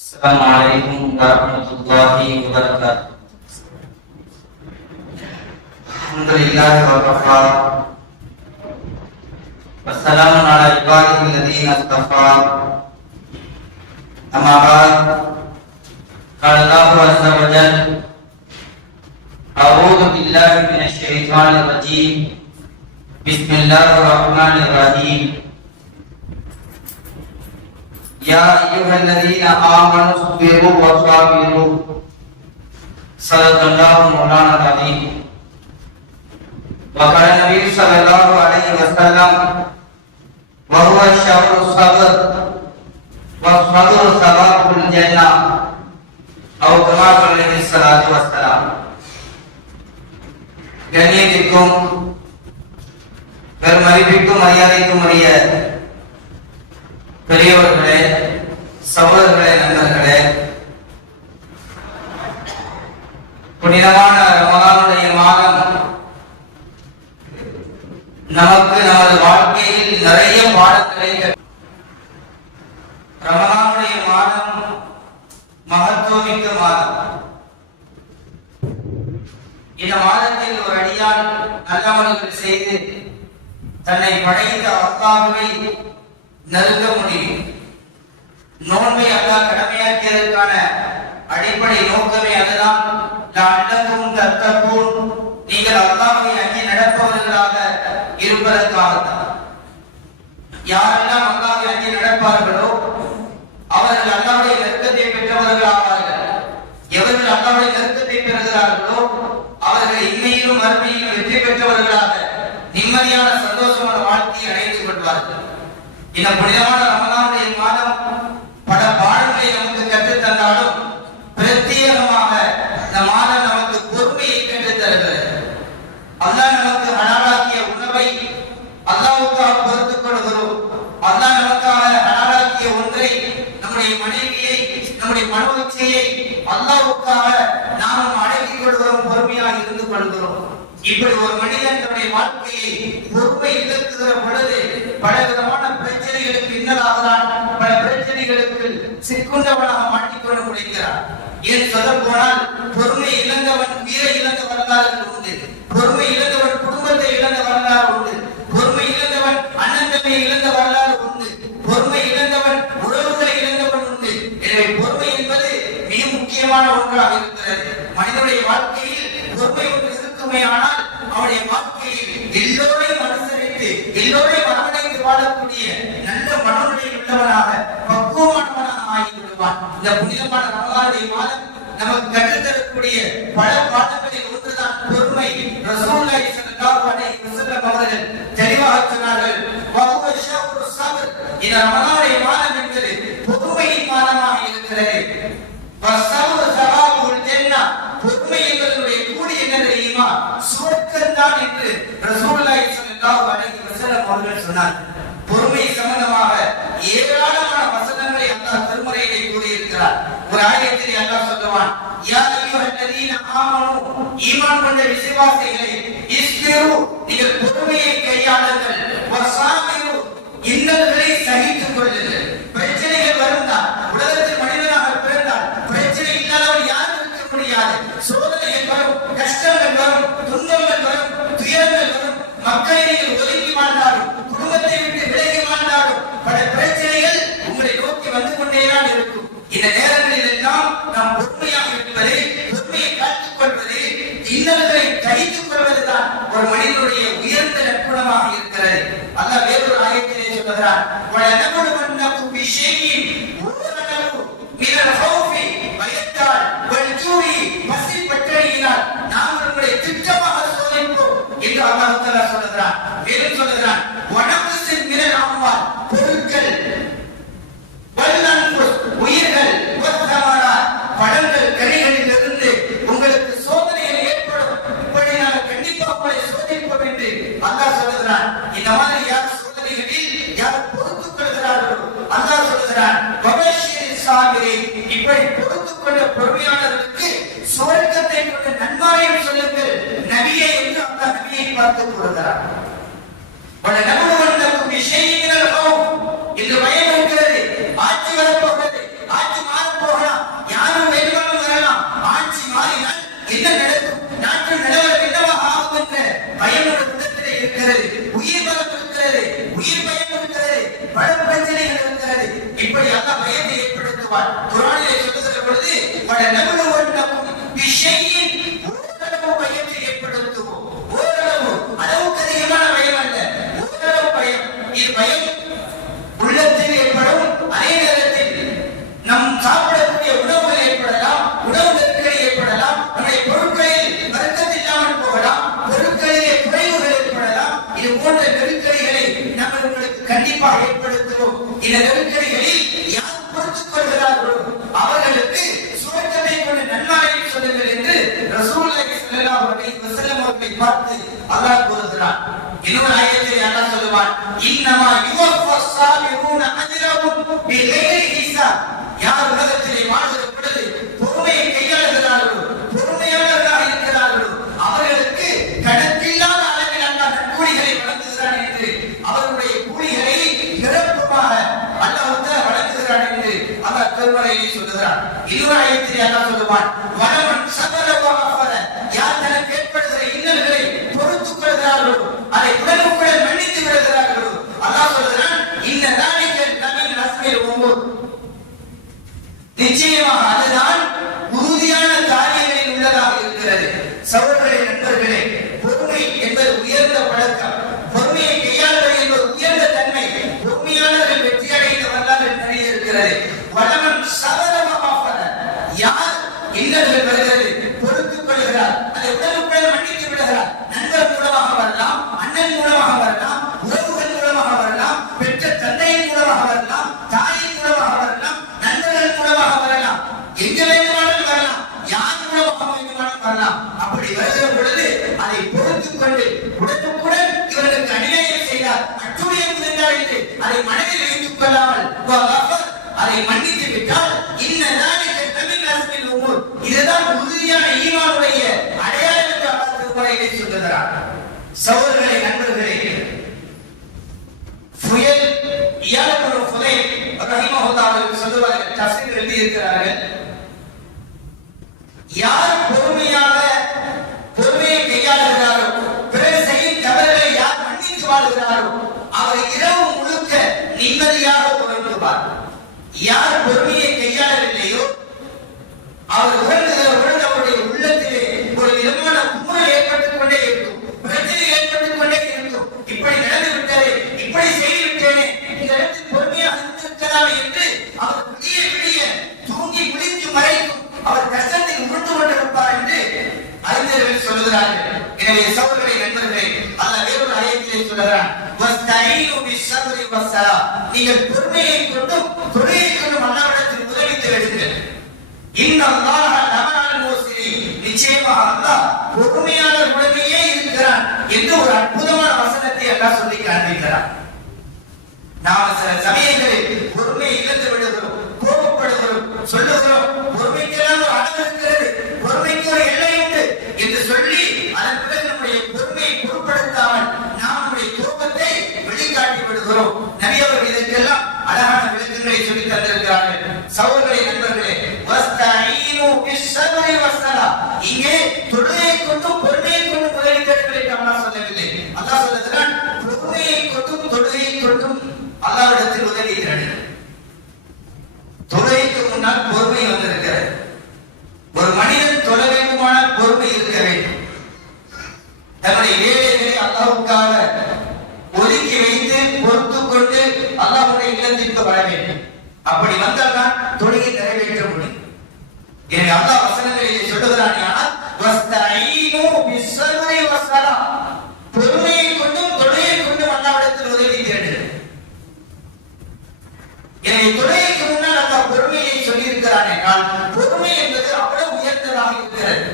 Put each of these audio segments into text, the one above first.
Assalamualaikum warahmatullahi wabarakatuh. Alhamdulillah wa kafa. Wassalamun ala ibadihi alladhina istafa. Amma ba'd. Qala Allahu azza wa jalla. A'udzu billahi minasy syaithanir rajim. Bismillahirrahmanirrahim. Ya ayyuhalladzina amanu sabiru wa sabiru. Sadaqallahu maulana al-azim. Wa qala Nabi sallallahu alaihi wasallam, wa huwa syarrus sabr wa sabru sababul jannah. Atau kama alaihi salatu wassalam. கண்ணியத்திற்கும் பெருமதிப்பிற்கும் மரியாதைக்கும் உரிய பெரியவர்களே, சகோதரர்களே, நண்பர்களே, புனிதமான ரமலானுடைய மாதம் நமக்கு நமது வாழ்க்கையில் நிறைய பாடங்களை. ரமலானுடைய மாதம் மகத்துவமிக்க மாதம். இந்த மாதத்தில் ஒரு அடியான் நல்லமல்கள் செய்து தன்னை படைத்த அல்லாஹ்வை நெருங்க முடியும். நோன்பை அல்லாஹ் கடமையாக்கியதற்கான அடிப்படை நோக்கமே அதுதான். நீங்கள் அல்லாஹ்வை அஞ்சி நடப்பவர்களாக இருப்பதற்காகத்தான். யாரெல்லாம் அல்லாஹ்வை அஞ்சி நடப்பார்களோ அவர்கள் அல்லாஹ்வுடைய நெருக்கத்தை பெற்றவர்கள் ஆவார்கள். எவர்கள் அல்லாஹ்வுடைய நெருக்கத்தை பெறுகிறார்களோ அவர்கள் இன்மையிலும் மறுமையிலும் வெற்றி பெற்றவர்களாக நிம்மதியான சந்தோஷமான வாழ்க்கையை அடைந்து கொள்வார்கள். இந்த புனிதமான ரமலானுடைய மாதம் பல பாடங்களை நமக்கு கற்றுத் தந்தாலும் பிரத்யேகமாக இந்த மாதம் நமக்கு பொறுமையை கற்றுத் தருகிறது. அல்லாஹ் நமக்கு ஹலாலாக்கிய உணவை அல்லாஹ்வுக்காக பொறுத்துக் கொள்கிறோம். அல்லாஹ் நமக்காக ஹலாலாக்கிய ஒன்றை, நம்முடைய மனைவியை, நம்முடைய மனோச்சையை அல்லாஹ்வுக்காக நாம் அடக்கிக் கொள்கிறோம், பொறுமையாக இருந்து கொள்கிறோம். இப்படி ஒரு மனிதன் தன்னுடைய வாழ்க்கையை பொறுமை இழக்குகிற பொழுது பலவிதமான பிரச்சனைகளுக்கு இன்னலாகிறான். பல பிரச்சனைகளுக்கு சிக்குண்டவனாக மாட்டிக்கொண்டு முடிக்கிறான். ஏன் சொல்ல போனால், பொறுமை இழந்தவன் உயிரை இழந்த வரலாறுகள் உண்டு. பொறுமை இழந்தவன் குடும்பத்தை இழந்த வரலாறு உண்டு. பொறுமை இழந்தவன் அண்ணன் தம்பியை இழந்த வரலாறு உண்டு. பொறுமை இழந்தவன் உறவுகளை இழந்தவன் உண்டு. எனவே பொறுமை என்பது மிக முக்கியமான ஒன்றாக இருக்கிறது. மனிதனுடைய வாழ்க்கையில் பொறுமை ஒன்று இருக்குமே ஆனால் அவனுடைய வாழ்க்கையில் எல்லோரையும் அனுசரித்து எல்லோரையும் அரவணைத்து வாழக்கூடிய நல்ல மனநிலை உள்ளவனாக, பக்குவமானவனாக ஆகிவிடுவான். இந்த புனிதமான ரமலானுடைய மாதம் நமக்கு கற்றுத்தரக்கூடிய பல பாடங்களில் ஒன்றுதான் பொறுமை. ரசூலுல்லாஹி ஸல்லல்லாஹு அலைஹி வஸல்லம் அவர்கள் தெளிவாக சொன்னார்கள், வஹுவ ஷஹ்ருஸ் ஸப்ர். இந்த ரமலானுடைய மாதம் என்பது பொறுமையின் மாதமாக இருக்கிறது. வஸப்ரு ஸவாபுல் ஜன்னah. பொறுமை என்பதனுடைய கூலி என்ன தெரியுமா? சுவர்க்கம்தான் என்று ரசூலுல்லாஹி ஸல்லல்லாஹு அலைஹி வஸல்லம் அவர்கள் சொன்னார்கள். பொறுமை சம்பந்தமாக ஏராளமான வசனங்களை அல்லாஹ் திருமறையிலே கூறியிருக்கிறார். ஒரு ஆயத்திலே அல்லாஹ் சொல்லுவான், யா அய்யுஹல்லதீன ஆமனூ, ஈமான் கொண்ட விசுவாசிகளே, இஸ்பிரு, நீங்கள் பொறுமையை கையாளுங்கள், வஸாபிரு, இன்னல்களை சகித்துக் கொள்ளுங்கள். பிரச்சனைகள் வரும்தான். உலகத்தில் மனிதனாக பிறந்தால் பிரச்சனை இல்லாதவன் யாரும் இருக்க முடியாது. சோதனைகள் வரும், கஷ்டங்கள் வரும், துன்பங்கள் வரும், துயரங்கள் வரும். மக்களை நீங்கள் ஒதுக்கி வாழ்ந்தாலும், குடும்பத்தை விட்டு விலகி வாழ்ந்தாலும் பல பிரச்சனைகள் உங்களை நோக்கி வந்து கொண்டேதான் இருக்கும். இந்த நேரங்களில் எல்லாம் நாம் பொறுமையாக இருப்பது, பொறுமையை காத்துக் கொள்வது, இன்னல்களை கழித்துக் கொள்வதுதான் ஒரு மனிதனுடைய உயர்ந்த நற்குணமாக இருக்கிறது. அல்லாஹ் வேறொரு ஆயத்திலே சொல்கிறான், வலனபுலுவன்னகும் பிஷைஇன், ஓரளவு மினல் ஹௌஃபி, பயத்தால், வல்ஜூஇ, பசி பட்டினியினால் நாம் உங்களை திட்டமாக சோதிப்போம் என்று அல்லாஹ் தஆலா சொல்கிறான். மேலும் சொல்கிறான், வனபுசின் மினல் அம்வால், பொருட்கள், வல்லன்புஸ், உயிர்கள், வஸ்ஸமராத், பழங்கள், கனிகளிலிருந்து உங்களுக்கு சோதனைகள் ஏற்படும். இப்படி நாம் கண்டிப்பாக உங்களை சோதிப்போம் என்று அல்லாஹ் சொல்கிறான். இந்த மாதிரி யார் சோதனைகளில் யார் பொறுத்துக் கொள்கிறார்களோ அல்லாஹ் சொல்கிறான், வபஷிரிஸ் சாபிரீன், இப்படி பொறுத்துக் கொண்ட பொறுமையாளர்களுக்கு சுவர்க்கத்தை கொண்டு நன்மாராயம் சொல்லுங்கள் நபியே என்று அல்லாஹ் நபியை பார்த்து கூறுகிறார். வலனபுலுவன்னகும் பிஷைஇன் மினல் ஹௌஃப், இந்த பயம் இருக்கிறது, ஆட்சி வரப்போகிறது, ஆட்சி மாறப்போகிறது. சொல்லுவார். குர்ஆனிலே சொல்லுகிற பொழுது வட நபுலுவன்னகும் பிஷையின் ஓரளவு பயம் ஏற்படுத்துவோம். ஓரளவு, அளவுக்கு அதிகமான பயம் அல்ல, ஓரளவு பயம். இது பயம் உள்ளத்தில் ஏற்படும். அதே நேரத்தில் நம் சாப்பிடக்கூடிய உணவுகள் ஏற்படலாம், உணவு நெருக்கடி ஏற்படலாம், நம்முடைய பொருட்களில் வர்க்கத்தில் இல்லாமல் போகலாம், பொருட்களிலே குறைவுகள் ஏற்படலாம். இது போன்ற நெருக்கடிகளை நம்ம உங்களுக்கு கண்டிப்பாக ஏற்படுத்துவோம். இந்த நெருக்கடிகளில் யார் பொறுத்துக் கொள்கிறார்களோ அவர்களுக்கு சுவர்க்கத்தை கொண்டு நன்மாராயம் சொல்லுங்கள் என்று ரசூலுல்லாஹி ஸல்லல்லாஹு அலைஹி வஸல்லம் அவர்களை பார்த்து அல்லாஹ் கூறுகிறார். இன்னொரு ஆயத்திலே அல்லாஹ் சொல்லுவான், இன்னமா யுவஃபஸ் ஸாபிரூன அஜ்ரஹும் பிகைரி ஹிசாப். யார் உலகத்திலே வாழ்கிற பொழுது பொறுமையை கையாளுகிறார்களோ, பொறுமையாளர்களாக இருக்கிறார்களோ அவர்களுக்கு கணக்கில்லாத அளவில் அல்லாஹ் நற்கூலிகளை வழங்குகிறான் என்று, அவர்களுடைய கூலிகளை நிரப்பமாக அல்லாஹ் வழங்குகிறான் என்று அல்லாஹ் திருமறையிலே சொல்லுகிறான். இன்னொரு ஆயத்திலே அல்லாஹ் சொல்லுவான், வலமன் ஸபர வ கஃபர. யார் தனக்கு ஏற்படுகிற இன்னல்களை பொறுத்துக் கொள்கிறார்களோ, அதை உடனுக்குடன் மன்னித்து விடுகிறார்களோ, அல்லாஹ் சொல்கிறான், இன்ன ذلك لمن عزم الامور. நிச்சயமாக அதுதான் உறுதியான காரியங்களில் உள்ளதாக இருக்கிறது. சகோதரர்களே, நண்பர்களே, பொறுமை என்பது உயர்ந்த பழக்கம். பொறுமையை கையாளுவது என்பது உயர்ந்த தன்மை. பொறுமையாளர்கள் வெற்றி அடைந்த வரலாறு நிறைய இருக்கிறது. வலமன் ஸபர வ கஃபர. யார் இன்னல்கள் வருகிறது பொறுத்துக் கொள்கிறார், அதை உடனுக்குடன் மன்னித்து விடுகிறார். நண்பர் மூலமாக வரலாம், அண்ணன் மூலமாக வரலாம், உறவுகள் மூலமாக வரலாம், பெற்ற தந்தையின் மூலமாக வரலாம், தாயின் மூலமாக வரலாம், நண்பர்கள் மூலமாக வரலாம், எங்க வேண்டுமானாலும் வரலாம், யார் மூலமாக வேண்டுமானாலும் வரலாம். அப்படி வருகிற பொழுது அதை பொறுத்துக் கொண்டு உடனுக்குடன் இவர்களுக்கு அநியாயம் செய்தார், அட்டுழியம் செய்தார் என்று அதை மனதில் வைத்துக் கொள்ளாமல் அதை மன்னித்து விட்டால் இதுதான் உறுதியான ஈமானுடைய அடையாளம் என்று அல்லாஹ் திருமறையிலே சொல்லுகிறார். சகோதரர்களே, நண்பர்களே, ஃபுயல் இயாலபுல் ஃபுதைல் ரஹிமஹுல்லாஹ் அவர்கள் சொல்லுவார்கள், தஃசீர் எழுதி இருக்கிறார்கள், யார் பொறுமையை கையாளுகிறாரோ, பிறர் செய்யும் தவறுகளை யார் மன்னித்து வாழ்கிறாரோ அவர் இரவு முழுக்க நிம்மதியாக உறங்குவார். யார் பொறுமையை கையாளவில்லையோ அவர் உறங்குடைய உள்ளத்திலே ஒரு விதமான குமுறல் ஏற்பட்டுக் கொண்டே இருக்கும், பிரச்சனை ஏற்பட்டுக் கொண்டே இருக்கும். இப்படி நடந்து விட்டதே, இப்படி செய்து விட்டேனே, இந்த இடத்தில் பொறுமையாக இருந்திருக்கலாம் என்று அவர் விடிய தூங்கி குளித்து மறைக்கும் அவர் கஷ்டத்தில் உருண்டு கொண்டிருப்பார் என்று அறிஞர்கள் சொல்லுகிறார்கள். எனவே சகோதரர்களே, நண்பர்களே, அல்லாஹ் வேறொரு ஆயத்திலே சொல்லுகிறான், வஸ்தஈனு பிஸ்ஸப்ரி வஸ்ஸலா. நீங்கள் பொறுமையை கொண்டும் தொழுகையை கொண்டும் அல்லாஹ்விடத்தில் உதவி தேடுங்கள். இன்னல்லாஹ லமஅல் முஹ்சினீன். நிச்சயமாக அல்லாஹ் பொறுமையாளர்களுடனேயே இருக்கிறான் என்று ஒரு அற்புதமான வசனத்தை அல்லாஹ் சொல்லி காண்பிக்கிறார். நாம் சில சமயங்களில் பொறுமையை இழந்து விடுகிறோம், கோபப்படுகிறோம், சொல்லுகிறோம், பொறுமைக்கெல்லாம் ஒரு அளவு இருக்கிறது, பொறுமைக்கு ஒரு எல்லை உண்டு என்று சொல்லி அதன் பிறகு நம்முடைய பொறுமையை பொருட்படுத்தாமல் நாம் நம்முடைய கோபத்தை வெளிக்காட்டி விடுகிறோம். நபி அவர்கள் இதற்கெல்லாம் அழகான விளக்கங்களை சொல்லி தந்திருக்கிறார்கள். சகோதரர்களே, நண்பர்களே, வஸ்தஈனு பிஸ்ஸப்ரி வஸ்ஸலா. இங்கே தொழுகையை கொண்டும் பொறுமையை கொண்டும் உதவி தேடுங்கள் என்று அல்லாஹ் சொல்லவில்லை. அல்லாஹ் சொல்லுகிறான், பொறுமையை கொண்டும் தொழுகையை கொண்டும் அல்லாஹ்விடத்தில் உதவி தேடுங்கள். தொழுகைக்கு முன்னால் பொறுமை வந்திருக்கிறது. ஒரு மனிதன் தொழ வேண்டுமானால் பொறுமை இருக்க வேண்டும். தன்னுடைய வேலைகளை அல்லாஹ்வுக்காக ஒதுக்கி வைத்து பொறுத்துக் கொண்டு அல்லாஹ்வுடைய இல்லத்திற்கு வர வேண்டும். அப்படி வந்தால்தான் தொழுகை நிறைவேற்ற முடியும். எனவே அல்லாஹ் வசனங்களிலே சொல்லுகிறான், வஸ்தஈனு பிஸ்ஸப்ரி வஸ்ஸலா. பொறுமையை கொண்டும் தொழுகையை கொண்டும் அல்லாஹ்விடத்தில் உதவி தேடுங்கள். எனவே தொழுகைக்கு முன்னால் அல்லாஹ் பொறுமையை சொல்லி இருக்கிறான் என்றால் பொறுமை என்பது அவ்வளவு உயர்ந்ததாக இருக்கிறது.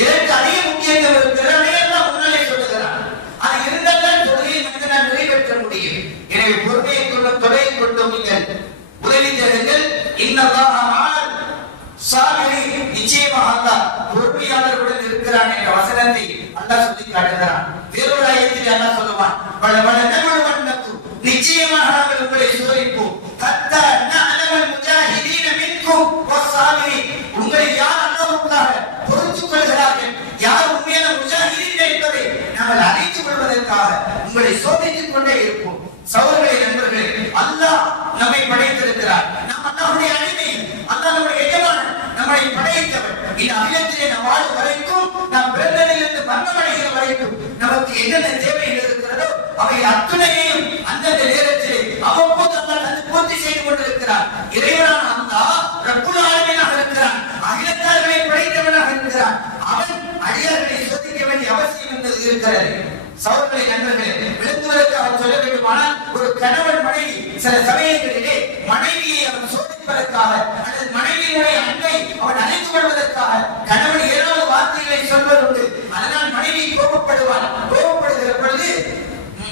இதற்கு அதிக முக்கியத்துவம் இருக்கிறது. அதையெல்லாம் முன்னாலே சொல்லுகிறான். அது இருந்தால்தான் தொழுகையை மனிதனால் நிறைவேற்ற முடியும். எனவே பொறுமையை கொண்டும் தொழுகையை கொண்டும் நீங்கள் உதவி தேடுங்கள். இன்னல்லாஹ மஅல் ஸாபிரீன். நிச்சயமாக அல்லாஹ் பொறுமையாளர்களுடன் இருக்கிறான் என்ற வசனத்தை அல்லாஹ் சொல்லி காட்டுகிறான். வேறொரு ஆயத்தில் அல்லாஹ் சொல்லுவான், வலனபலுவன்னக்கும். நிச்சயமாக நாங்கள் உங்களை சோதிப்போம். ஹத்தா நஅலமல் முஜாஹிதீன மின்கும் வஸ்ஸாபிரீன். உங்களை யார் அல்லாஹ்வுக்காக பொறுத்துக் கொள்கிறார்கள், யார் உண்மையான முஜாஹிதீன் என்பதை நாங்கள் அறிந்து கொள்வதற்காக உங்களை சோதித்துக் கொண்டே இருப்போம். சகோதரர்களே, நண்பர்களே, அல்லாஹ் நம்மை படைத்திருக்கிறார். நாம் அல்லாஹ்வுடைய அடிமை. அவை அத்துணையையும் அந்தந்த நேரத்தில் அவ்வப்போது அல்லாஹ் பூர்த்தி செய்து கொண்டிருக்கிறார். இறைவனான அல்லாஹ் ரப்புல் ஆலமீனாக இருக்கிறான், அகிலத்தார்களை படைத்தவனாக இருக்கிறான். அவன் அடியார்களை சோதிக்க வேண்டிய அவசியம் என்பது இருக்கிறது. சகோதரர்களே, நண்பர்களே, விளங்குவதற்கு அவர் சொல்ல வேண்டுமானால், ஒரு கணவன் மனைவி சில சமயங்களிலே மனைவியை அவன் சோதிப்பதற்காக அல்லது மனைவியினுடைய அன்பை அவன் அறிந்து கொள்வதற்காக கணவன் ஏதாவது வார்த்தைகளை சொல்வதுண்டு. அதனால் மனைவி கோபப்படுவான். கோபப்படுகிற பொழுது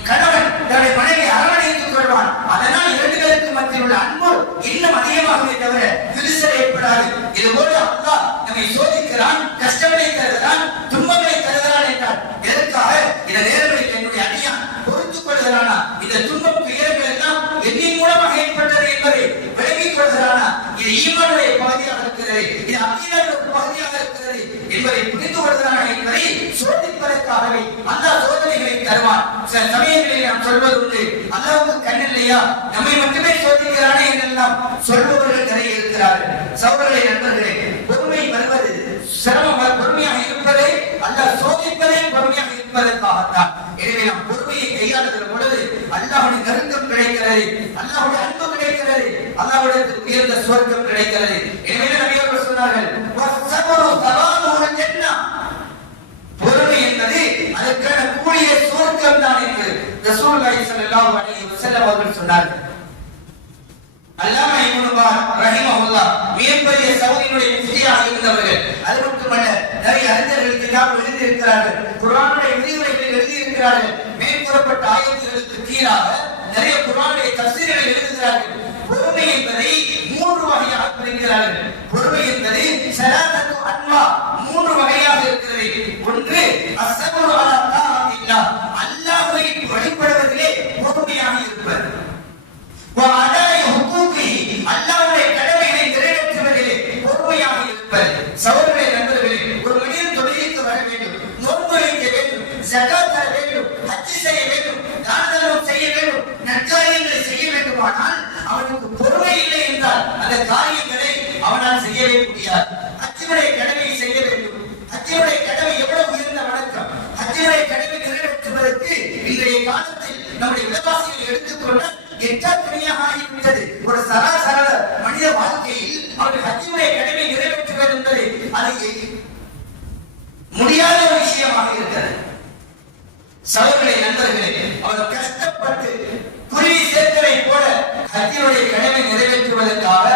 கணவன் தன்னுடைய மனைவி அரவணைத்துக் கொள்வான். அதனால் இரண்டு பேருக்கு மத்தியில் உள்ள அன்பு இன்னும் அதிகமாகவே தவிர விரிசல் ஏற்படாது. இதுபோல அல்லாஹ் நம்மை சோதிக்கிறான், கஷ்டங்களை தருகிறான், துன்பங்களை தருகிறான் என்றால் எதற்காக? இந்த நேரங்களில் என்னுடைய அடியான் பொறுத்துக் கொள்கிறானா, இந்த துன்பம் துயரங்கள் எல்லாம் என்னின் மூலமாக ஏற்பட்டது என்பதை விளங்கிக் கொள்கிறானா, இது ஈமானுடைய பகுதியாக இருக்கிறது, இது அக்கீதாவுடைய பகுதியாக இருக்கிறது என்பதை புரிந்து கொள்கிறானா என்பதை சோதிப்பதற்காகவே அல்லாஹ் சோதனைகளை தருவான். சில சமயங்களில் நாம் சொல்வது உண்டு, அல்லாஹ்வுக்கு கண் இல்லையா, நம்மை மட்டுமே சோதிக்கிறானே என்றெல்லாம் சொல்பவர்கள் நிறைய இருக்கிறார்கள். சகோதரர்களே, நண்பர்களே, பொறுமை வருவது சிரமம், பொறுமையாக இருப்பதை அல்லாஹ் சோதிப்பதே பொறுமையாக இருப்பதற்காகத்தான். எனவே நாம் பொறுமையை கையாளுகிற பொழுது அல்லாஹ்வுடைய நெருக்கம் கிடைக்கிறது, அல்லாஹ்வுடைய அன்பு கிடைக்கிறது, அல்லாஹ்வுடைய உயர்ந்த சுவர்க்கம் கிடைக்கிறது. எனவே நபி அவர்கள் சொன்னார்கள், வஸ்ஸபரு தவாமுல் ஜன்னah, பொறுமை என்பது அதற்கான கூடிய சுவர்க்கம் தான் என்று ரசூலுல்லாஹி ஸல்லல்லாஹு அலைஹி வஸல்லம் அவர்கள் சொன்னார்கள். அல்லாமா இப்னு பாஸ் ரஹிமஹுல்லாஹ் மிகப்பெரிய சவுதியினுடைய முஃப்தியாக இருந்தவர்கள். அது மட்டுமல்ல, நிறைய அறிஞர்கள் கிதாப் எழுதி இருக்கிறார்கள், குர்ஆனுடைய விரிவுரைகள் எழுதி இருக்கிறார்கள். மேற்கூறப்பட்ட ஆயத்துகளுக்கு கீழாக நிறைய குர்ஆனுடைய தஃசீர்களை எழுதுகிறார்கள். பொறுமை என்பதை மூன்று வகையாக பிரிக்கிறார்கள். பொறுமை என்பது ஸலாத்து அன்வா, மூன்று வகையாக இருக்கிறது. ஒன்று அஸ்ஸபரு அலா தாஅத்தில்லாஹ், அல்லாஹ்வை வழிபடுவதிலே பொறுமையாக இருப்பது. வஅதாஇ ஹுகூகிஹி, அல்லாஹ்வுடைய கடமைகளை நிறைவேற்றுவதிலே பொறுமையாக இருப்பது. சகோதரர்களே, நண்பர்களே, ஒரு மனிதன் தொழுகைக்கு வர வேண்டும், நோன்பு வைக்க வேண்டும், ஸகாத் தர வேண்டும், ஹஜ் செய்ய வேண்டும், தான தர்மம் செய்ய வேண்டும், நற்காரியங்களை செய்ய வேண்டுமானால் அவனுக்கு பொறுமை இல்லை என்றால் அந்த காரியங்களை அவனால் செய்யவே முடியாது. ஹஜ்ஜுடைய கடமையை செய்ய வேண்டும். ஹஜ்ஜுடைய கடமை எவ்வளவு உயர்ந்த வணக்கம்! ஹஜ்ஜுடைய கடமை நிறைவேற்றுவதற்கு இன்றைய காலத்தில் நம்முடைய விலைவாசிகளை எடுத்துக்கொண்டால் எட்டாக்கணியாக ஆகிவிட்டது. ஒரு சராசர மனித வாழ்க்கையில் அவர்கள் ஹஜ்ஜுடைய கடமை நிறைவேற்றுவது என்பது அது முடியாத ஒரு விஷயமாக இருக்கிறது. சகோதரர்களே, நண்பர்களே, அவர் கஷ்டப்பட்டு குருவி சேர்த்தலை போல ஹஜ்ஜுடைய கடமை நிறைவேற்றுவதற்காக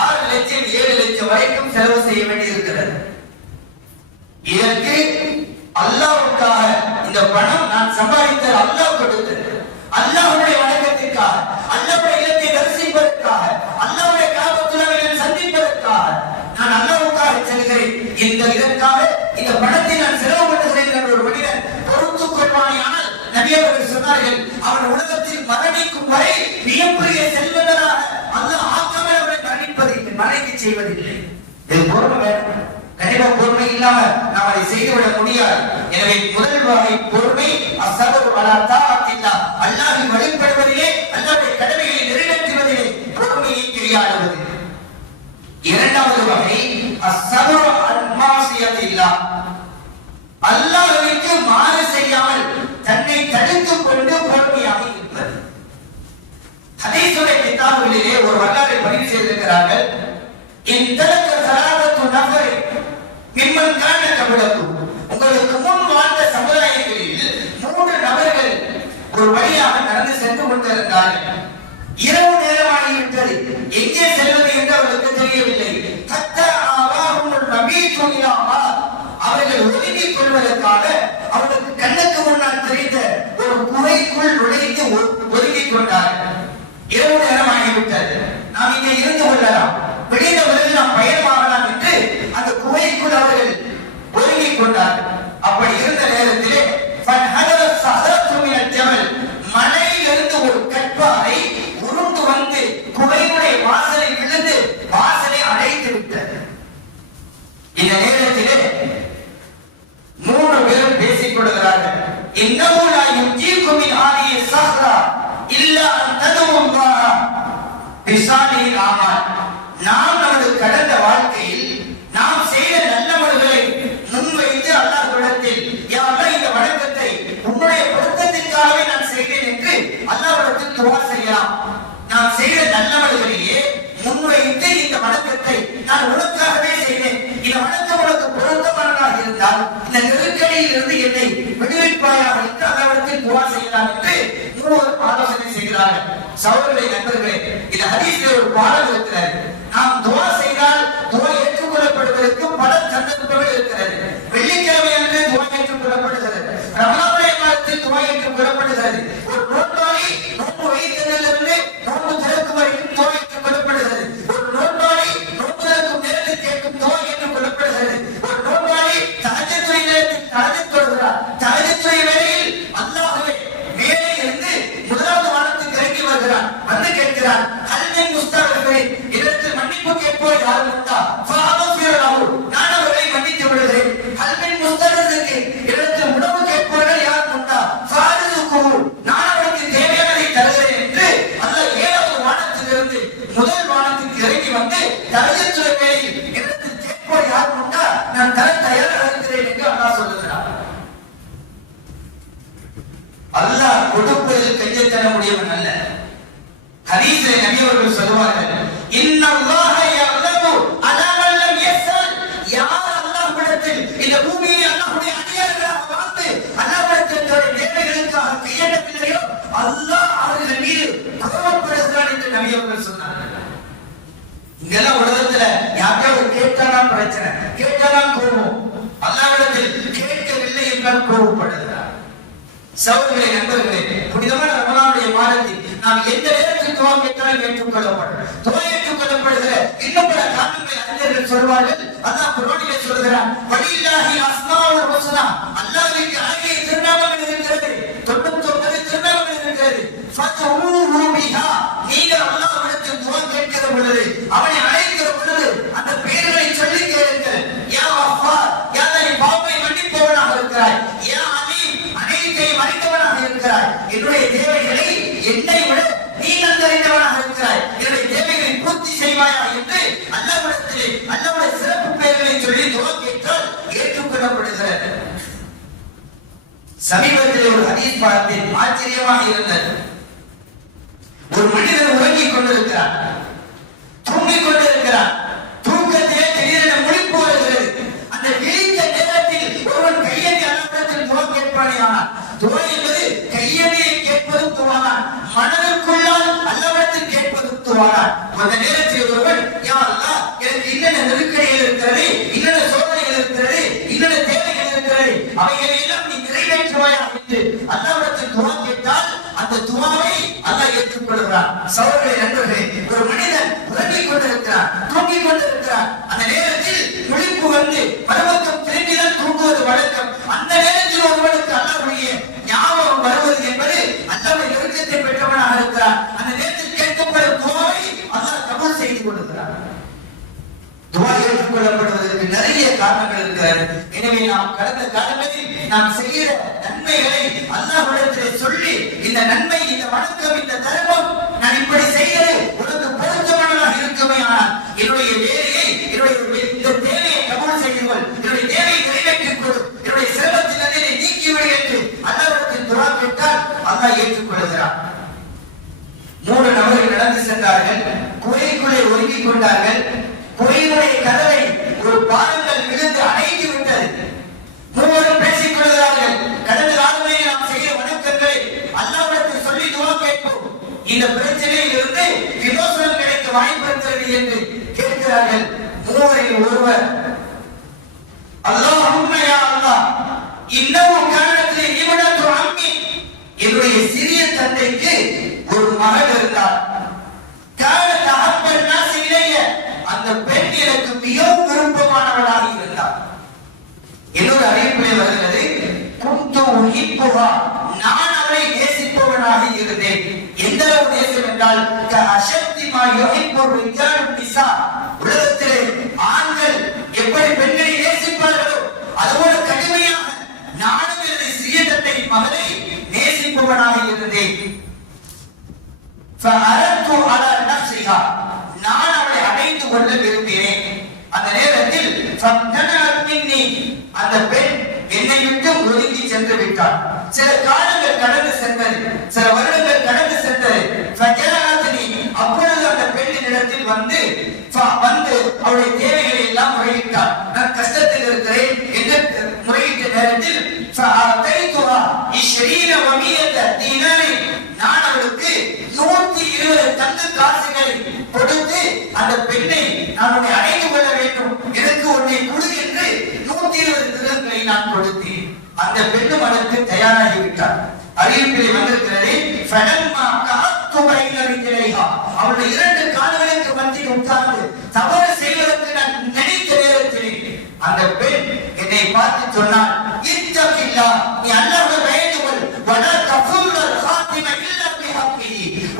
6 லட்சம் 7 லட்சம் வரைக்கும் செலவு செய்ய வேண்டியிருக்கிறது. இதற்கு அல்லாஹ்வுக்காக இந்த பணம் நான் சம்பாதித்த அல்லாஹ் கொடுத்தது, அல்லாஹ்வுடைய வணக்கத்திற்காக, அல்லாஹ்வுடைய இல்லத்தை தரிசிப்பதற்காக, அல்லாஹ்வுடைய காபத்துல்லாவை சந்திப்பதற்காக நான் அல்லாஹ்வுக்காக செல்கிறேன். இதற்காக இந்த பணத்தை நான் செலவு பண்ணுகிறேன் என்ற ஒரு மனிதன் பொறுத்துக் கொள்வானேயானால் நபி அவர்கள் சொன்னார்கள், அவன் உலகத்தில் மரணிக்கும் வரை மிகப்பெரிய செல்வந்தராக அல்லாஹ் ஆக்காமல் அவரை மரணிப்பதில்லை, மரணிக்க செய்வதில்லை. இது பொறுமை வேணும். கண்டிப்பா பொறுமை இல்லாம நாம் அதை செய்துவிட முடியாது. எனவே முதல் வகை பொறுமை அஸ்ஸபரு அலா தாஅத்தில்லாஹ், அல்லாஹ்வை வழிபடுவதிலே, அல்லாஹ்வுடைய கடமைகளை நிறைவேற்றுவதிலே பொறுமையை கையாளுவது. இரண்டாவது வகை அஸ்ஸபரு அன் மாசியத்தில்லாஹ், அல்லாஹ்வுக்கு மாறு செய்யாமல் தன்னை தடுத்துக் கொண்டு பொறுமையாக இருப்பது. ஹதீஸுடைய கிதாபுகளிலே ஒரு வரலாறை பதிவு செய்திருக்கிறார்கள். இந்தலக ஸலாத்து நஃபர் மிம்மன் கான கபலக்கும், உங்களுக்கு முன் வாழ்ந்த சமுதாயங்களில் 3 நபர்கள் ஒரு வழியாக நடந்து சென்று கொண்டிருந்தார்கள். இரவு நேரமாகிவிட்டது, எங்கே செல்வது என்று அவர்களுக்கு தெரியவில்லை. ஹத்தா ஆவாஹுல் மபீது இலாமா, அவர்கள் ஒதுங்கிக் கொள்வதற்காக அவர்களுக்கு கண்ணுக்கு முன்னால் தெரிந்த ஒரு குகைக்குள் நுழைந்து ஒதுங்கிக் கொண்டார்கள். இரவு நேரம் ஆகிவிட்டது, நாம் இங்கே இருந்து கொள்ளலாம், வெளியில விரைவில் நாம் பயணமாகலாம் என்று அந்த குகைக்குள் அவர்கள் ஒதுங்கிக் கொண்டார்கள். அப்படி இருந்த நேரத்திலே மலையிலிருந்து ஒரு கற்பாறை உருண்டு வந்து குகையுடைய வாசலை விழுந்து செய்த நல்லவர்களிலேயே முன்வைத்து இந்த வணக்கத்தை நான் உனக்காகவே செய்தேன், இந்த வணக்கம் உனக்கு பொருத்தமானதாக இருந்தால் இந்த நெருக்கடியில் இருந்து என்னை விடுவிப்பாயாக என்று அல்லாஹ்விடத்தில் துஆ செய்யலாம் என்று மூவரும் ஆலோசனை செய்கிறார்கள். சகோதரர்களே, நண்பர்களே, இந்த ஹதீஸில் ஒரு பாடம் இருக்கிறது. நாம் துஆ செய்தால் துஆ ஏற்றுக்கொள்ளப்படுவதற்கு பல சந்தர்ப்பங்கள் இருக்கிறது. வெள்ளிக்கிழமை அன்று துஆ ஏற்றுக்கொள்ளப்படுகிறது, ரமலானுடைய மாதத்தில் துஆ ஏற்றுக்கொள்ளப்படுகிறது, ஒரு நோன்பாளி நோன்பு வைத்ததிலிருந்து நோன்பு திறக்கும் வரைக்கும் துஆ ஏற்றுக்கொள்ளப்படுகிறது, ஒரு நோன்பாளி நோன்பு திறக்கும் நேரத்தில் கேட்கும் துஆ ஏற்றுக்கொள்ளப்படுகிறது, ஒரு நோன்பாளி தஹஜ்ஜுடைய நேரத்தில் தஹஜ்ஜுத் தொழுகிறார், தஹஜ்ஜுடைய வேளையில் அல்லாஹ்வே மேலே இருந்து முதலாவது வானத்துக்கு இறங்கி வருகிறார், வந்து கேட்கிறார், ஹல் மின் முஸ்தக்ஃபிரின், இடத்தில் மன்னிப்பு கேட்போர் யாரும் உண்டா? ஃபஅஃபிர் லஹு, நான் அவரை மன்னித்து விடுகிறேன். ஹல் மின் முஸ்தக்ஃபிரின், இடத்தில் உணவு கேட்பவர்கள் யாரும் உண்டா? ஃபஅரிசுகு, நான் அவருக்கு தேவையானதை தருகிறேன் என்று அல்லாஹ் ஏழாவது வானத்திலிருந்து முதல் வானத்துக்கு இறங்கி வந்து தஹஜ்ஜுடைய வேளையில் இடத்தில் கேட்போர் யாரும் உண்டா? நான் தர தயாராக இருக்கிறேன் என்று அல்லாஹ் சொல்லுகிறார். அல்லாஹ் கொடுப்பதில் கையெழுத்திட முடியவன் அல்ல. ஹதீஸிலே நபி அவர்கள் சொல்வார்கள், இன்னல்லாஹ யஅலமு அலா மன் லம் யஸ்அல், யார் அல்லாஹ்விடத்தில் இந்த பூமியை அல்லாஹ்வுடைய அடியார்களாக வாழ்ந்து அல்லாஹ்விடத்தில் தன்னுடைய தேவைகளுக்காக கையெழுத்தில்லையோ அல்லாஹ் அவர்கள் மீது கோபப்படுகிறான் என்று நபி அவர்கள் சொன்னார்கள். இங்கெல்லாம் உலகத்துல யாரையாவது கேட்டாதான் பிரச்சனை, கேட்டாதான் கோபம். அல்லாஹ்விடத்தில் கேட்கவில்லை என்றால் கோபப்படுகிறார். சகோதரர்களே, நண்பர்களே, புனிதமான ரமலானுடைய மாதத்தில் நாம் எந்த நேரத்தில் துஆ கேட்டாலும் ஏற்றுக்கொள்ளப்படும். துஆ ஏற்றுக்கொள்ளப்படுகிற இன்னும் பல காரணங்களை அறிஞர்கள் சொல்வார்கள். அல்லாஹ் குர்ஆனிலே சொல்கிறான், வலில்லாஹி அஸ்மாஉல் ஹுஸ்னா, அல்லாஹ்வுக்கு அழகிய திருநாமங்கள் இருக்கிறது, 99 திருநாமங்கள் இருக்கிறது. ஃபத்ஹூஹு பிஹா, நீங்கள் அல்லாஹ்விடத்தில் துஆ கேட்கிற பொழுது, அவனை அழைக்கிற பொழுது அந்த பெயர்களை சொல்லி கேளுங்கள். யா கஃபார், யா நீ பாவங்களை மன்னிப்பவனாக இருக்கிறாய். யா அலீம், அனைத்தையும் அறிந்தவனாக இருக்கிறாய். என்னுடைய தேவைகளை என்னை விட நீ நன்கறிந்தவனாக இருக்கிறாய். என்னுடைய தேவைகளை பூர்த்தி செய்வாயா என்று அல்லாஹ்விடத்திலே அல்லாஹ்வுடைய சிறப்பு பெயர்களை சொல்லி துஆ கேட்டால் ஏற்றுக்கொள்ளப்படுகிறது. சமீபத்திலே ஒரு ஹதீஸ் பார்த்தேன், ஆச்சரியமாக இருந்தது. ஒரு மனிதன் உறங்கிக் கொண்டிருக்கிறார், தூங்கிக் கொண்டிருக்கிறார். தூக்கத்திலே திடீரென முழிப்பு வருகிறது. அந்த விழித்த நேரத்தில் ஒருவன் கையேந்தி அல்லாஹ்விடத்தில் துஆ கேட்பானேயானால், துஆ என்பது கையேந்தியை கேட்பதும் துஆதான், மனதிற்குள்ளால் அல்லாஹ்விடத்தில் கேட்பதும் துஆதான். அந்த நேரத்தில் ஒருவன், யா அல்லாஹ், எனக்கு இன்னென்ன நெருக்கடிகள் இருக்கிறது, இன்னென்ன சோதனைகள் இருக்கிறது, இன்னென்ன தேவைகள் இருக்கிறது, அவைகளை எல்லாம் நீ நிறைவேற்றுவாயா என்று அல்லாஹ்விடத்தில் துஆ கேட்டால் அந்த துஆவை அல்லாஹ் ஏற்றுக்கொள்கிறான். சகோதரர்களே, நண்பர்களே, ஒரு மனிதன் உறங்கிக் கொண்டிருக்கிறார், தூங்கிக் கொண்டிருக்கிறார். அந்த நேரத்தில் முழிப்பு வந்து மறுபக்கம் திரும்பிதான் தூங்குவது வழக்கம். அந்த நேரத்தில் ஒருவனுக்கு அல்லாஹ்வுடைய ஞாபகம் வருவது என்பது அல்லாஹ்வுடைய நெருக்கத்தை பெற்றவனாக இருக்கிறார். அந்த நேரத்தில் கேட்கப்படும் துஆவை அல்லாஹ் கபூல் செய்து கொடுக்கிறார். துஆ ஏற்றுக்கொள்ளப்படுவதற்கு நிறைய காரணங்கள் இருக்கிறது. எனவே நாம் கடந்த காலங்களில் நாம் செய்கிற நன்மைகளை அல்லாஹ்விடத்திலே சொல்லி, இந்த நன்மை, இந்த வணக்கம், இந்த தர்மம் நான் இப்படி செய்வது உனக்கு பொருத்தமானதாக இருக்குமே, ஆனால் என்னுடைய வேலையை, என்னுடைய இந்த தேவையை கபூல் செய்து கொள், என்னுடைய தேவையை நிறைவேற்றிக் கொள், என்னுடைய சிரமத்தில் என்னை நீக்கிவிடு என்று அல்லாஹ்விடத்தில் துஆ கேட்டால் அல்லாஹ் ஏற்றுக்கொள்கிறார். 3 நபர்கள் நடந்து சென்றார்கள், குகைக்குள்ளே ஒதுங்கிக் கொண்டார்கள். குகையினுடைய கதவை ஒரு பாருங்கள் விழுந்து அணைத்து விட்டது. மூவரும் பேசிக் கொள்கிறார்கள், கடந்த காலங்களில் நாம் செய்ய வணக்கங்களை அல்லாஹ்விடத்தில் சொல்லி துஆ கேட்போம், இந்த பிரச்சனையில் இருந்து விமோசனம் கிடைக்க வாய்ப்பு இருக்கிறது என்று கேட்கிறார்கள். மூவரில் ஒருவர், அல்லாஹும்ம யா அல்லாஹ், இன்னஹு கானத் லி இப்னத்து அம்மி, என்னுடைய சிறிய தந்தைக்கு ஒரு மகள் இருந்தார். கானத் அஹப்பன் நாஸ் இலைய, அந்த பெண் எனக்கு மிகவும் விருப்பமானவளாக இருந்தார். இன்னொரு அறிவிப்பிலே வருகிறது, குந்து உஹிப்புஹா, நான் அவளை நேசிப்பவனாக இருந்தேன். எந்த அளவு நேசம் என்றால், கஅஷத்தி மா யுஹிப்பு ரிஜாலு நிஸா, உலகத்திலே ஆண்கள் எப்படி பெண்களை நேசிப்பார்களோ அதுபோல கடுமையாக நானும் எனது சிறிய தந்தை மகளை நேசிப்பவனாக இருந்தேன். ஃபஅரத்து அலா நஃப்ஸிஹா, நான் அவளை அடைந்து கொள்ள விரும்பினேன். அந்த நேரத்தில் அந்த பெண் என்னை விட்டு ஒதுங்கி சென்று விட்டார். சில காலங்கள் கடந்து சென்றது, சில வருடங்கள் கடந்து சென்றது. அப்பொழுது அந்த பெண்ணின் இடத்தில் வந்து அவருடைய தேவைகளை எல்லாம் முறையிட்டார். நான் கஷ்டத்தில் இருக்கிறேன் என்று முறையிட்ட நேரத்தில் நான் அவளுக்கு 120 தங்க காசுகளை கொடுத்து அந்த பெண்ணை நான் உன்னை அடைந்து கொள்ள வேண்டும், எனக்கு உன்னை குழு என்று 120 திரள்களை நான் கொடுத்தேன். அந்த பெண்ணும் அதற்கு தயாராகிவிட்டார். அறிவிப்பிலே வந்திருக்கிறது, அவருடைய 2 கால்களுக்கு மத்தியில் உட்கார்ந்து தவறு செய்வதற்கு நான் நினைத்த நேரத்திலே அந்த பெண் என்னை பார்த்து சொன்னார், நீ அல்லாஹ்வை பயந்துகொள்,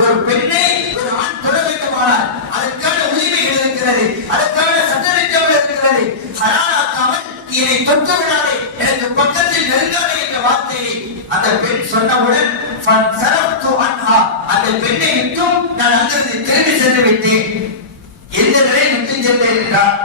ஒரு பெண்ணை ஒரு ஆண் தொட வேண்டுமானால் அதற்கான உரிமைகள் இருக்கிறது, அதற்கான சட்டத்திட்டங்கள் இருக்கிறது. ஹலாலாக்காமல் என்னை தொட்டு விடாதே, எனக்கு பக்கத்தில் நெருங்காதே என்ற வார்த்தையை அந்த பெண் சொன்னவுடன் அந்த பெண்ணை விட்டும் நான் அங்கிருந்து திரும்பி சென்று விட்டேன். எந்த நிலை விட்டு சென்றேன் என்றார்.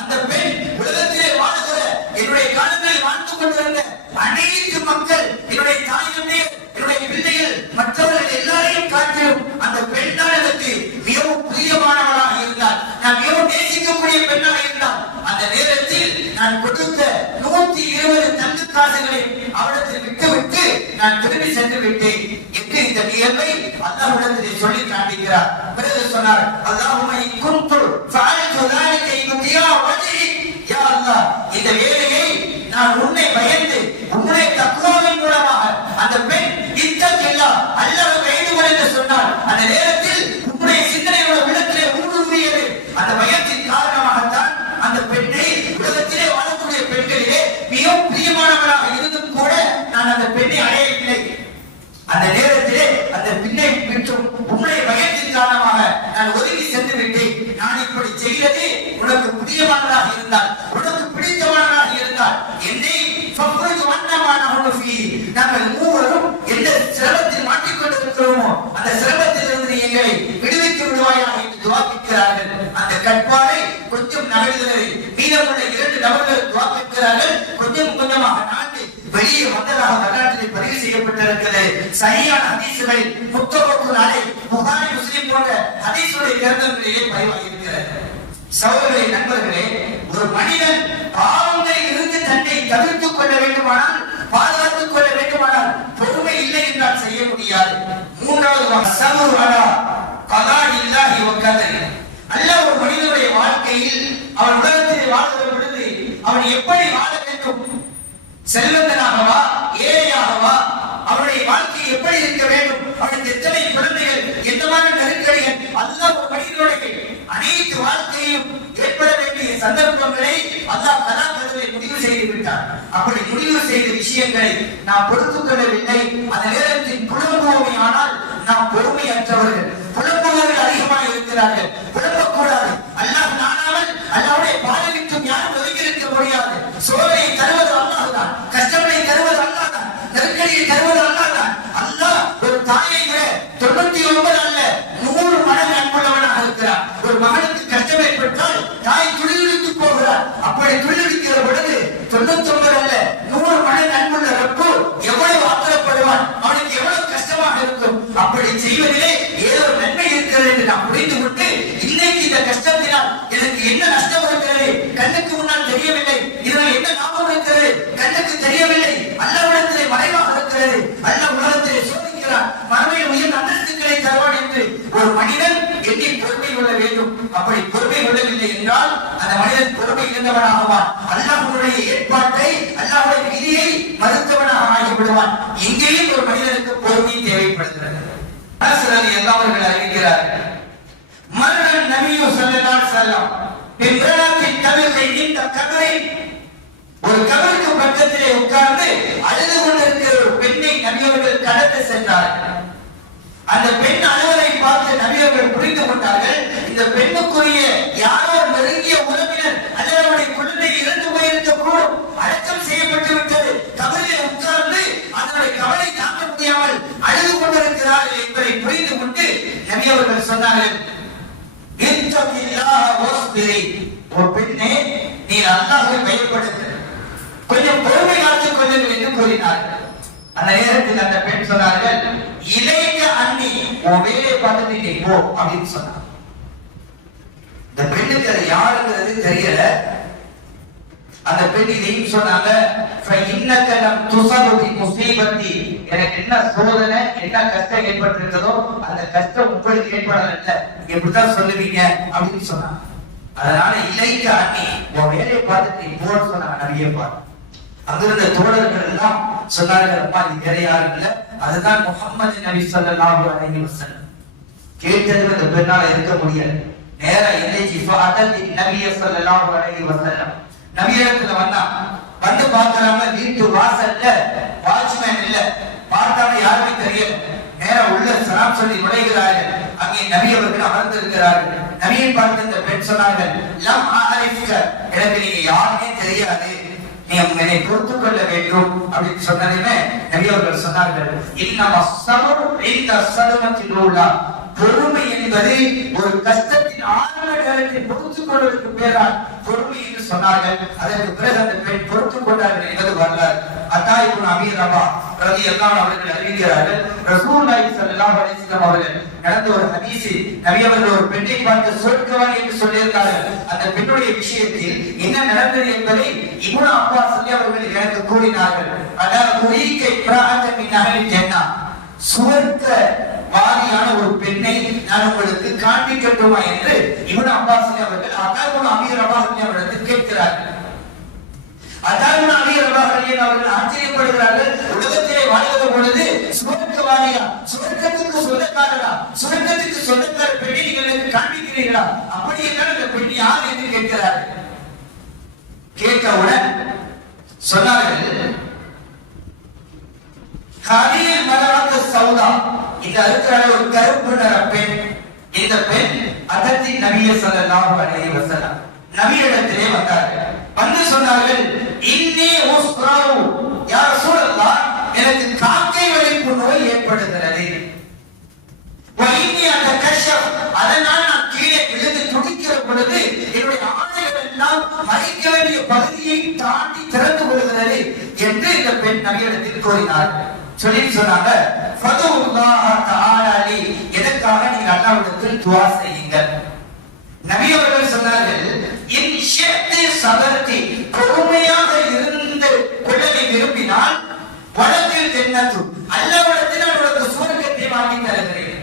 அந்த பெண் உலகத்திலே வாழ்கிற என்னுடைய காலங்களில் வாழ்ந்து கொண்டிருந்த அனைத்து மக்கள், என்னுடைய தாயினுடைய என்னுடைய பிள்ளைகள், மற்றவர்கள் எல்லாரையும் காட்டிலும் அந்த பெண் தான் எனக்கு மிகவும் பிரியமானவளாக இருந்தால், நான் மிகவும் நேசிக்கக்கூடிய பெண்ணாக இருந்தால், அந்த நேரத்தில் நான் கொடுத்த 120 தங்க காசுகளை அவரிடத்தில் விட்டுவிட்டு நான் திரும்பி சென்று விட்டேன் என்று இந்த நிகழ்வை அல்லாஹ்விடத்திலே சொல்லி காண்பிக்கிறார். பிறகு சொன்னார், அல்லாஹும்ம இன் குன்து ஃபஅல்து ذلك இப்திகா வஜ்ஹி, யா அல்லாஹ், இந்த வேலையை நான் உன்னை பயந்து உன்னுடைய தக்வாவின் மூலமாக அந்த பெண் இத்தகில்லாஹ் அல்லாஹ்வை பயந்து என்று சொன்னார். அந்த நேரத்தில் உன்னுடைய சிந்தனையோட உள்ளத்திலே ஊடுருவியது. அந்த பயத்தின் காரணமாகத்தான் அந்த பெண்ணை உலகத்திலே வாழக்கூடிய பெண்களிலே மிகவும் பிரியமானவராக இருந்தும் கூட நான் அந்த பெண்ணை அடையவில்லை. அந்த நேரத்திலே அந்த பெண்ணை விட்டும் உன்னுடைய பயத்தின் காரணமாக நான் ஒதுங்கி சென்று விட்டேன். நான் இப்படி செய்தது உனக்கு பிரியமானதாக இருந்தால், உனக்கு பிடித்தமானதாக இருந்தால் என்னை நாங்கள் மூவரும் எந்த சிரமத்தில் மாட்டிக்கொண்டிருக்கிறோமோ அந்த சிரமத்தில் இருந்து எங்களை விடுவித்து விடுவாயாக என்று துவாப்பிக்கிறார்கள். அந்த கற்பாரை கொஞ்சம் நகர்கிறது. மீதமுள்ள 2 நபர்கள் துவாப்பிக்கிறார்கள். கொஞ்சம் கொஞ்சமாக நாட்டு வெளியே வந்ததாக வரலாற்றில் பதிவு செய்யப்பட்டிருக்கிறது. சரியான ஹதீசுகளில் முத்தபக்குல் அலைஹ் புகாரி, முஸ்லிம் போன்ற ஹதீசுடைய கிரந்தங்களிலே பதிவாகி இருக்கிறது. சகோதரர்களே, நண்பர்களே, ஒரு மனிதன் பாவங்களில் இருந்து தன்னை தவிர்த்துக் கொள்ள வேண்டுமானால், பாதுகாத்துக் கொள்ள வேண்டுமானால் பொறுமை இல்லை என்றால் செய்ய முடியாது. 3வது சபர் அலா கதாஇல்லாஹி வ கதரி. அல்லாஹ் ஒரு மனிதனுடைய வாழ்க்கையில் அவன் உலகத்தில் வாழ்கிற பொழுது அவன் எப்படி வாழ வேண்டும், செல்வந்தனாகவா ஏழையாகவா, அவனுடைய வாழ்க்கை எப்படி இருக்க வேண்டும், அவனுக்கு எத்தனை குழந்தைகள், எந்த மாதிரி நெருக்கடிகள், அல்லாஹ் ஒரு மனிதனுடைய அனைத்து வாழ்க்கையும் ஏற்பட வேண்டிய சந்தர்ப்பங்களை அல்லாஹ் கலாக்கதவை முடிவு செய்து விட்டார். அப்படி முடிவு செய்த விஷயங்களை நாம் பொறுத்துக் கொள்ளவில்லை. அந்த நேரத்தில் புலம்புவோமே ஆனால் நாம் பொறுமையற்றவர்கள். புலம்புவர்கள் அதிகமாக இருக்கிறார்கள். புலம்பக்கூடாது. அல்லாஹ் நானாமல் அல்லாஹ்வுடைய பாதைக்கும் யாரும் ஒதுங்கி இருக்க முடியாது. சோதனை தருவது அல்லாஹ் தான், கஷ்டங்களை தருவது அல்லாஹ் தான், நெருக்கடியை தருவது அல்லாஹ் தான். அல்லாஹ் ஒரு தாயை விட 99 அல்ல 100 மடங்கு அன்புள்ளவனாக இருக்கிறார். ஒரு மகனுக்கு கஷ்டம் ஏற்பட்டால் தாய் துளிதுளித்து போகிறார். அப்படி துளிதுளிக்கிற பொழுது 99 அல்ல 100 மடங்கு அன்புள்ள ரப்பு எவ்வளவு ஆத்திரப்படுவான், அவனுக்கு எவ்வளவு கஷ்டமாக இருக்கும். அப்படி செய்வதிலே ஏதோ நன்மை இருக்கிறது என்று நாம் புரிந்து கொண்டு, இன்னைக்கு இந்த கஷ்டத்தினால் எனக்கு என்ன நஷ்டம் இருக்கிறது கண்ணுக்கு முன்னால் தெரியவில்லை, இதனால் என்ன லாபம் இருக்கிறது கண்ணுக்கு தெரியவில்லை, அல்லாஹ்விடத்திலே மறைவாக இருக்கிறது, அல்லாஹ் உலகத்திலே சோதிக்கிறான், மறுமையில் உயர்ந்த அந்தஸ்துகளை தருவான் என்று ஒரு மனிதன் எண்ணி பொறுமை கொள்ள வேண்டும். அப்படி பொறுமை கொள்ளவில்லை என்றால் அந்த மனிதன் பொறுமை இழந்தவனாகுவான். அல்லாஹ்வுடைய ஏற்பாட்டை, அல்லாஹ்வுடைய விதியை மறுத்தவனாக ஆகிவிடுவான். இங்கேயும் ஒரு மனிதனுக்கு பொறுமை தேவைப்படுகிறது. அவர்கள் அறிவிக்கிறார்கள், மரணம் நபியு ஸல்லல்லாஹு அலைஹி வஸல்லம் பிம்ராத்தின் கபரை இந்த கபரை, ஒரு கபருக்கு பக்கத்திலே உட்கார்ந்து அழுது கொண்டிருக்கிற ஒரு பெண்ணை நபியவர்கள் கடந்து சென்றார்கள். அந்த பெண் அழுவதை பார்த்து நபியவர்கள் புரிந்து கொண்டார்கள், இந்த பெண்ணுக்குரிய யாரோ நெருங்கிய உறவினர் அல்லது அவருடைய குழந்தை இறந்து போயிருக்க கூடும், அடக்கம் செய்யப்பட்டு விட்டது, கபரில் உட்கார்ந்து அதனுடைய கவலை தாங்க முடியாமல் அழுது கொண்டிருக்கிறார்கள் என்பதை புரிந்து கொண்டு நபியவர்கள் சொன்னார்கள், ஒரு பெண்ணே, நீ அல்லாஹ்வை பயப்படுங்கள், கொஞ்சம் பொறுமை காத்துக் கொள்ளுங்கள் என்று கூறினார்கள். அந்த நேரத்தில் அந்த பெண் சொன்னார்கள், இலைக்க அண்ணி, உன் வேலையை பார்த்துட்டு நீ போ அப்படின்னு சொன்னாங்க. இந்த பெண்ணுக்கு அது யாருங்கிறது தெரியல. அந்த பெண் இதையும் சொன்னாங்க, எனக்கு என்ன சோதனை என்ன கஷ்டம் ஏற்பட்டிருக்கிறதோ அந்த கஷ்டம் உங்களுக்கு ஏற்படல, எப்படிதான் சொல்லுவீங்க அப்படின்னு சொன்னாங்க. அதனால இலைக்கு அண்ணி, உன் வேலையை பார்த்துட்டு நீ போன்னு சொன்னாங்க நபியை பார்த்து. அங்கிருந்த தோழர்கள் எல்லாம் சொன்னார்கள், அப்பா இது வேற யாரும் இல்ல, அதுதான் முஹம்மது நபி ஸல்லல்லாஹு அலைஹி வஸல்லம். கேட்டது அந்த பெண்ணால இருக்க முடியாது. நேரா எல்லைக்கு நபிய ஸல்லல்லாஹு அலைஹி வஸல்லம் நபியிடத்துல வந்து பார்க்கறாங்க. வீட்டு வாசல்ல வாட்ச்மேன் இல்ல, பார்த்தாலும் யாருமே தெரியல. நேரா உள்ள சலாம் சொல்லி நுழைகிறார்கள். அங்கே நபி அவர்கள் அமர்ந்திருக்கிறார்கள். நபியை பார்த்து இந்த பெண் சொன்னார்கள், லம் அஅரிஃபுக, எனக்கு நீங்க யாருமே தெரியாது, நீ என்னை பொறுத்துக் கொள்ள வேண்டும் அப்படின்னு சொன்னதுமே நபி அவர்கள் சொன்னார்கள், இன்னமா ஸப்ரு இன்த ஸதமத்தில் ஊலா, பொறுமை என்பது ஒரு கஷ்டத்தின் ஆரம்ப நேரத்தில் பொறுத்துக் கொள்வதற்கு பேரால் பொறுமை என்று சொன்னார்கள். அதற்கு பிறகு அந்த பெண் பொறுத்துக் கொண்டார்கள் என்பது வரலாறு. அத்தா இப்னு அபீ ரபா ரலியல்லாஹு அவர்கள் அறிவிக்கிறார்கள், ரசூலுல்லாஹி ஸல்லல்லாஹு அலைஹி வஸல்லம் அவர்கள் நடந்த ஒரு ஹதீஸில் நபி அவர்கள் ஒரு பெண்ணை பார்த்து சொர்க்கவான் என்று சொல்லியிருந்தார்கள். அந்த பெண்ணுடைய விஷயத்தில் என்ன நடந்தது என்பதை இப்னு அப்பாஸ் அவர்கள் எனக்கு கூறினார்கள். அதாவது குரீக இப்ராஹிம் மின் அஹ்லில் ஜன்னah, சுவர்க்க வாரியான ஒரு பெண்ணை நான் உங்களுக்கு காண்பிக்கட்டுமா என்று இப்னு அப்பாஸ் அவர்கள் அதாபுல் அமீர் அவர்களிடத்தில் கேட்கிறார்கள். அதாபுல் அமீர் அவர்கள் ஆச்சரியப்படுகிறார்கள். உலகத்திலே வாழ்கிற பொழுது சுவர்க்கவாரியா, சுவர்க்கத்துக்கு சொந்தக்காரரா, சுவர்க்கத்துக்கு சொந்தக்கார பெண்ணை நீங்கள் எனக்கு காண்பிக்கிறீர்களா, அப்படி என்றால் அந்த பெண் யார் என்று கேட்கிறார்கள். கேட்டவுடன் சொன்னார்கள், ஹலீல் மரஅத்து சௌதா, இந்த இருக்கிற ஒரு கருப்பு நிற பெண். இந்த பெண் அதத்தி நபிய ஸல்லல்லாஹு அலைஹி வஸல்லம் நபியிடத்திலே வந்தார்கள். வந்து சொன்னார்கள், இன்னி உஸ்ராவு, யா ரசூலல்லாஹ், எனக்கு காக்கை வலிப்பு நோய் ஏற்படுகிறது. வ இன்னி அத்தகஷஃப், அதனால் நான் கீழே விழுந்து துடிக்கிற பொழுது என்னுடைய ஆடைகள் எல்லாம் மறைக்க வேண்டிய பகுதியை தாண்டி திறந்து விடுகிறது என்று இந்த பெண் நபியிடத்தில் கூறினார்கள். சொல்லி சொன்னாங்க, ஃபதுல்லாஹ தஆலா லி, எனக்காக நீங்க அல்லாஹ்விடத்தில் துஆ செய்யுங்கள். நபி அவர்கள் சொன்னார்கள், இன் ஷிஅத்தி சபர்தி, பொறுமையாக இருந்து கொள்ளவை விரும்பினால் வலத்தில் ஜன்னத்து, அல்லாஹ்விடத்தில் நான் உனக்கு சுவர்க்கத்தை வாங்கி தருகிறேன்.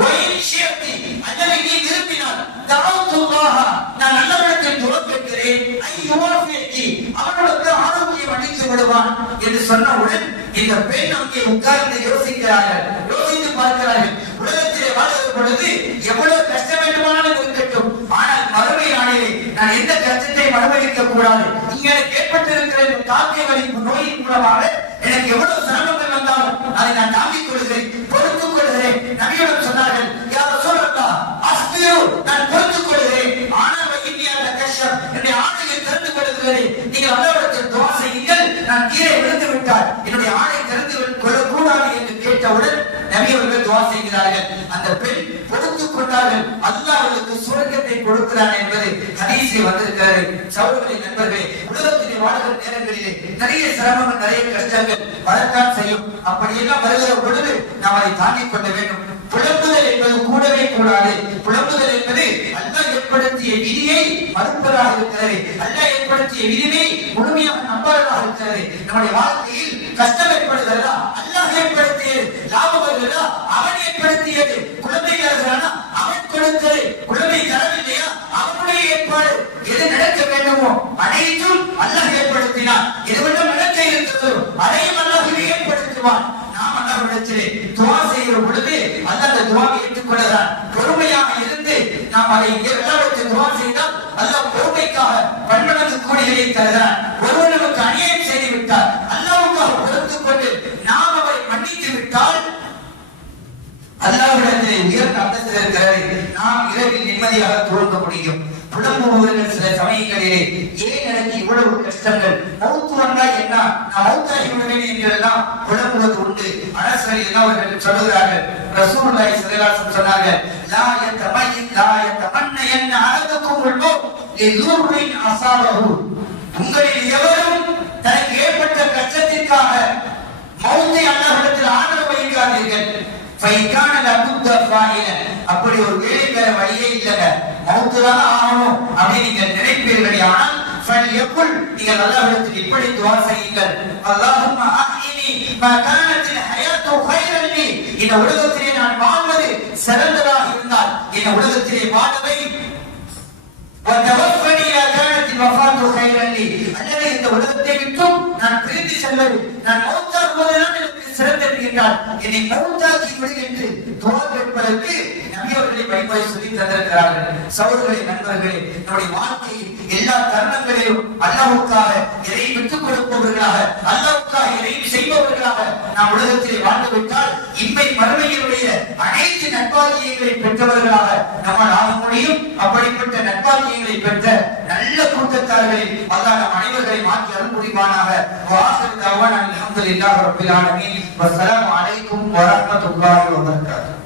வ இன் ஷிஅத்தி, அல்லது நீ விரும்பினால் தஅவுத்துல்லாஹ, நான் அல்லாஹ்விடத்தில் துஆ கேட்கிறேன், ஐயுவாஃபிகி, அவனுக்கு ஆரோக்கியம் அளித்து விடுவான் என்று சொன்னவுடன் இந்த பெண் அங்கே உட்கார்ந்து யோசிக்கிறார்கள். யோசித்து பார்க்கிறார்கள், உலகத்திலே வாழ்கிற பொழுது எவ்வளவு கஷ்டம் வேண்டுமானாலும் இருக்கட்டும், ஆனால் மறுமை நாளிலே நான் எந்த கஷ்டத்தையும் அனுபவிக்க கூடாது. இங்க எனக்கு ஏற்பட்டிருக்கிற காக்கை வலிப்பு நோயின் மூலமாக எனக்கு எவ்வளவு சிரமங்கள் வந்தாலும் அதை நான் தாங்கிக் கொள்கிறேன், பொறுத்துக் கொள்கிறேன். நபியிடம் சொன்னார்கள், யா ரசூலல்லாஹ் அஸ்பிரு, நான் பொறுத்துக் கொள்கிறேன், ஆனால் வகினியாத கஷ்டம் என்னுடைய ஆடையை திறந்து கொள்கிறேன், நீங்கள் அல்லாஹ்விடத்தில் துஆ செய்யுங்கள், நான் கீழே விழுந்து விட்டால் என்னுடைய ஆடை திறந்து கொள்ளக்கூடாது என்று கேட்டவுடன் நபி அவர்கள் துஆ செய்கிறார்கள். அந்த பெண் பொறுத்துக் கொண்டார்கள். அல்லாஹ் அவர்களுக்கு சுவர்க்கத்தை கொடுக்கிறான் என்பது ஹதீஸில் வந்திருக்கிறது. சகோதரர்களே, நண்பர்களே, உலகத்திலே வாழ்கிற நேரங்களிலே நிறைய சிரமங்கள், நிறைய கஷ்டங்கள் வரத்தான் செய்யும். அப்படியெல்லாம் வருகிற பொழுது நாம் அதை தாங்கிக் கொள்ள வேண்டும். புலம்புதல் என்பது கூடவே கூடாது. புலம்புதல் என்பது அல்லாஹ் ஏற்படுத்திய விதியை மறுப்பதாக இருக்கிறது. அல்லாஹ் ஏற்படுத்திய விதியை முழுமையாக நம்பாததாக இருக்கிறது. நம்முடைய வாழ்க்கையில் கஷ்டம் ஏற்படுகிறதா, அல்லாஹ் ஏற்படுத்தியது. லாபம் வருகிறதா, அவன் ஏற்படுத்தியது. குழந்தை வருகிறதா, அவன் கொடுத்தது. குழந்தை தரவில்லையா, அவனுடைய ஏற்பாடு. எது நடக்க வேண்டுமோ அனைத்தும் அல்லாஹ் ஏற்படுத்தினான். எதுவெல்லாம் நடக்க இருக்கிறதோ அதையும் அல்லாஹ் ஏற்படுத்துவான். நாம் அல்லாஹ்விடத்திலே துஆ செய்கிற பொழுது அல்லாஹ் அந்த துஆவை ஏற்றுக்கொள்கிறான். பொறுமையாக இருந்து நாம் அதை அல்லாஹ்விடத்தில் துஆ செய்தால் அல்லாஹ் பொறுமைக்காக பன்மடங்கு கூலிகளை தருகிறான். ஒருவர் நமக்கு அநியாயம் செய்து விட்டார், அல்லாஹ்வுக்காக பொறுத்துக் கொண்டு நாம் அவரை மன்னித்து விட்டால் அல்லாஹ்விடத்திலே உயர்ந்த அந்தஸ்தில் இருக்கிறது. நாம் இரவில் நிம்மதியாக தூங்க முடியும். புலம்புபவர்கள் சில சமயங்களிலே ஏன் எனக்கு இவ்வளவு கஷ்டங்கள், மௌத்து வந்தா என்ன, நான் மௌத்தாகி விடுவேன் என்றெல்லாம் புலம்புவது உண்டு. அரசர்கள் அவர்கள் சொல்லுகிறார்கள், ரசூலுல்லாஹி ஸல்லல்லாஹு அலைஹி வஸல்லம் சொன்னார்கள், லா யத்தமன்ன அஹதுக்கும் மௌத் லிதுர்ரின் அஸாபஹு, உங்களில் எவரும் தனக்கு ஏற்பட்ட கஷ்டத்திற்காக மௌத்தை ஃபைகான லபுத்த ஃபாயில அப்படி ஒரு வேலை வேற வழியே இல்லங்க மௌத்துதான் ஆகணும் அப்படி நீங்க நினைப்பீர்களானால் ஃபல்யகுல் நீங்கள் அல்லாஹ்விடத்தில் இப்படி துஆ செய்யுங்கள் அல்லாஹும்ம அஹ்யினி மா கானத்தில் ஹயாத்து கைரன் லி இந்த உலகத்திலே நான் வாழ்வது சிறந்ததாக இருந்தால் இந்த உலகத்திலே வாழவை وتوفني إذا كانت الوفاة خيرا لي அல்லது இந்த உலகத்தை விட்டும் நான் பிரிந்து செல்வது நான் மௌத்தாகுவதுதான் எனக்கு சிறந்தது என்றால் என்னை மௌத்தாக்கி விடு என்று துஆ கேட்பதற்கு நபி அவர்களை வழிமுறை சொல்லி தந்திருக்கிறார்கள். சகோதரர்களே, நண்பர்களே, நம்முடைய வாழ்க்கையில் எல்லா தருணங்களிலும் அல்லாஹ்வுக்காக எதை விட்டுக் கொடுப்பவர்களாக அல்லாஹ்வுக்காக எதை செய்பவர்களாக நாம் உலகத்திலே வாழ்ந்துவிட்டால் இம்மை மறுமையினுடைய அனைத்து நற்பாக்கியங்களை பெற்றவர்களாக நம்மால் ஆக முடியும். அப்படிப்பட்ட நற்பாக்கியங்களை பெற்ற நல்ல கூட்டத்தார்களில் அல்லாஹ் நம் அனைவர்களை மாற்றி அருள் புரிவானாக. வஆகிரு தஅவானா அல்ஹம்துலில்லாஹி ரப்பில் ஆலமீன். வஸ்ஸலாமு அலைக்கும் வரஹ்மத்துல்லாஹி வபரகாத்துஹு.